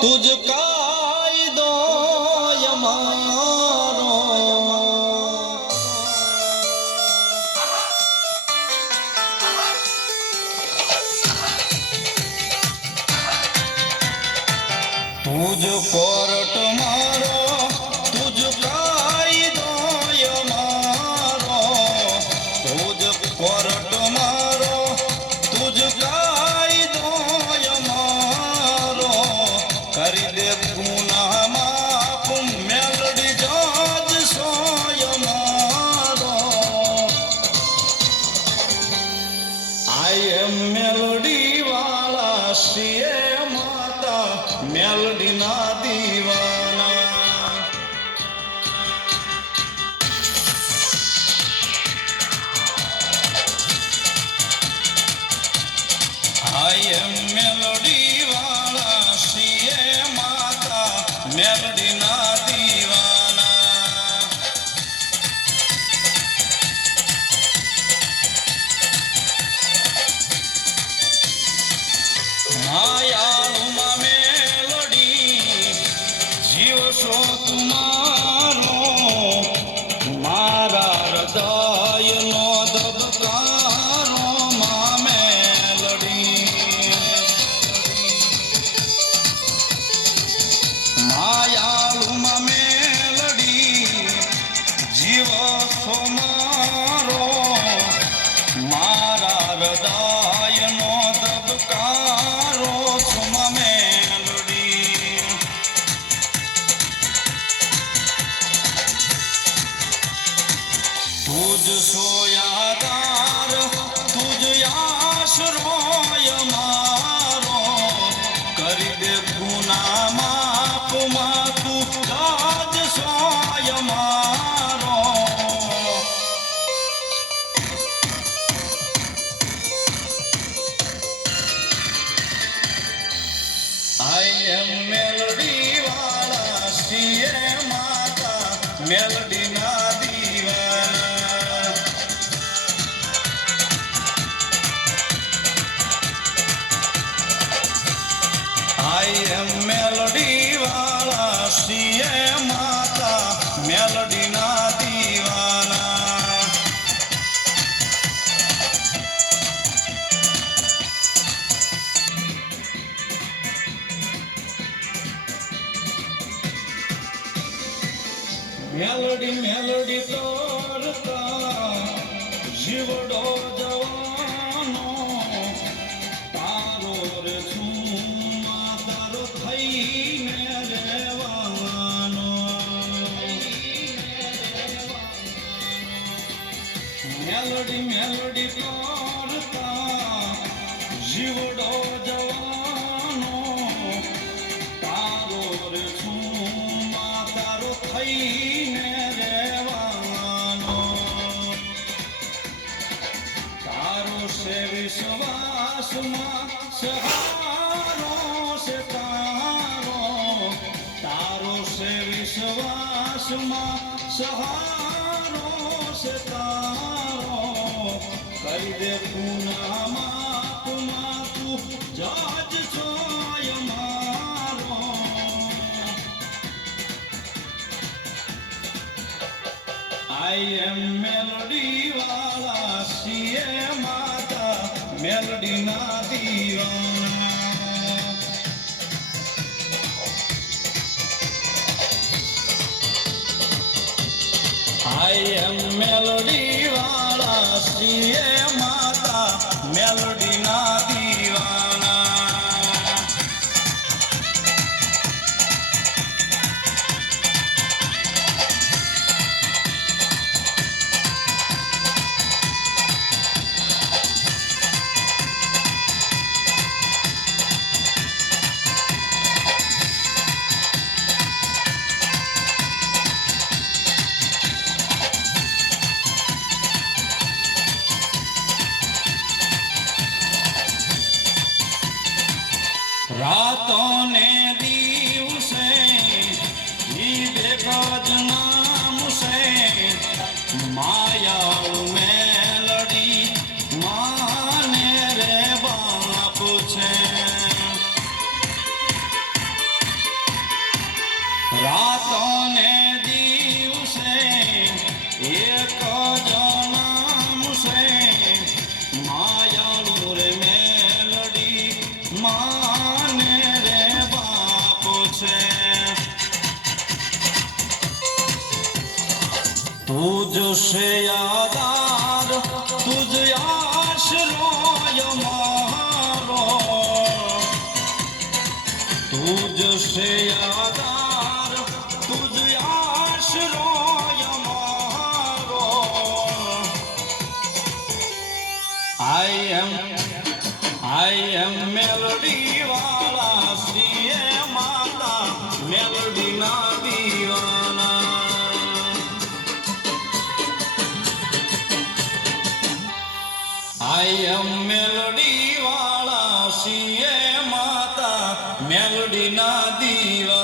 તુજ કાયદો અમારો તુજ કોર્ટ મારો તુજ કાયદો અમારો તુજ કોર્ટ મારો તુજ કાયદો અમારો કરી દે ગુના માફ મેલડી જજ સોય મારો આઈ એમ મેલડી વાળા સીએ માતા મેલડી ના દીવાના આઈ એમ મેલડી વાળા સીએ માતા મેલડી ના દીવાના માયાળુમાં મેલડી જીવ છો તુમારો મારા હૃદયનો ધબકારો માં મેલડી માયાળુમાં મેલડી જીવ છો મારો મારા હૃદયનો ધબકારો છો મેલડી તુજ સોયાદાર તુજ આશરોય મારો કરી દે ગુના માફ માં તું રાજ સોય મારો આઈ એમ મેલડી વાળા સીએ માતા મેલડી ના દીવાના આઈ એમ મેલડી વાળા સીએ માતા મેલડી ના દીવાના મેલડી મેલડી તોરતા જીવડો જવાનો તારો રે છું તારો થઈને રહેવાનો મેલડી મેલડી તોરતા જીવડો જવાનો તારો રે છું તારો થઈને રહેવાનો તારો સે વિશ્વાસમાં સહારો સે તારો તારો સે વિશ્વાસમાં સહારો સે તારો કરી દે પુના માતુમાં તું જજ સોય મારો આઈ એમ મેલડી વાળા સીએ માતા મેલડી ના દીવાના આઈ એમ મેલડી વાળા સીએ માતા મેલડી ના દીવાના રાતો ને દિવસે એક જ નામ છે માયાળુ રે મેલડી માને રે બાપ છે તુજ છે આધાર તુજ આશરો મારો તુજ છે આધાર તુજ આશરો મારો I am મેલડી વાળા શ્રીએ માતા મેલડી ના દીવાના I am મેલડી વાળા શ્રીએ માતા મેલડી ના દીવાના